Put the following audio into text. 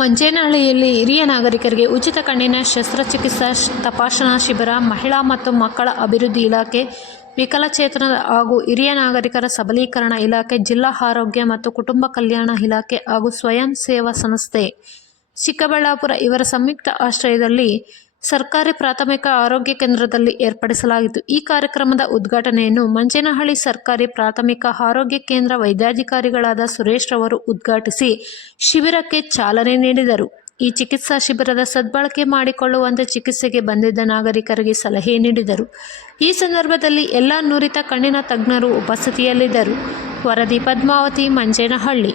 ಮಂಚೇನಹಳ್ಳಿಯಲ್ಲಿ ಹಿರಿಯ ನಾಗರಿಕರಿಗೆ ಉಚಿತ ಕಣ್ಣಿನ ಶಸ್ತ್ರಚಿಕಿತ್ಸಾ ತಪಾಸಣಾ ಶಿಬಿರ. ಮಹಿಳಾ ಮತ್ತು ಮಕ್ಕಳ ಅಭಿವೃದ್ಧಿ ಇಲಾಖೆ, ವಿಕಲಚೇತನರ ಹಾಗೂ ಹಿರಿಯ ನಾಗರಿಕರ ಸಬಲೀಕರಣ ಇಲಾಖೆ, ಜಿಲ್ಲಾ ಆರೋಗ್ಯ ಮತ್ತು ಕುಟುಂಬ ಕಲ್ಯಾಣ ಇಲಾಖೆ ಹಾಗೂ ಸ್ವಯಂ ಸೇವಾ ಸಂಸ್ಥೆ ಚಿಕ್ಕಬಳ್ಳಾಪುರ ಇವರ ಸಂಯುಕ್ತ ಆಶ್ರಯದಲ್ಲಿ ಸರ್ಕಾರಿ ಪ್ರಾಥಮಿಕ ಆರೋಗ್ಯ ಕೇಂದ್ರದಲ್ಲಿ ಏರ್ಪಡಿಸಲಾಗಿತ್ತು. ಈ ಕಾರ್ಯಕ್ರಮದ ಉದ್ಘಾಟನೆಯನ್ನು ಮಂಚೇನಹಳ್ಳಿ ಸರ್ಕಾರಿ ಪ್ರಾಥಮಿಕ ಆರೋಗ್ಯ ಕೇಂದ್ರ ವೈದ್ಯಾಧಿಕಾರಿಗಳಾದ ಸುರೇಶ್ ರವರು ಉದ್ಘಾಟಿಸಿ ಶಿಬಿರಕ್ಕೆ ಚಾಲನೆ ನೀಡಿದರು. ಈ ಚಿಕಿತ್ಸಾ ಶಿಬಿರದ ಸದ್ಬಳಕೆ ಮಾಡಿಕೊಳ್ಳುವಂತೆ ಚಿಕಿತ್ಸೆಗೆ ಬಂದಿದ್ದ ನಾಗರಿಕರಿಗೆ ಸಲಹೆ ನೀಡಿದರು. ಈ ಸಂದರ್ಭದಲ್ಲಿ ಎಲ್ಲ ನುರಿತ ಕಣ್ಣಿನ ತಜ್ಞರು ಉಪಸ್ಥಿತಿಯಲ್ಲಿದ್ದರು. ವರದಿ ಪದ್ಮಾವತಿ, ಮಂಚೇನಹಳ್ಳಿ.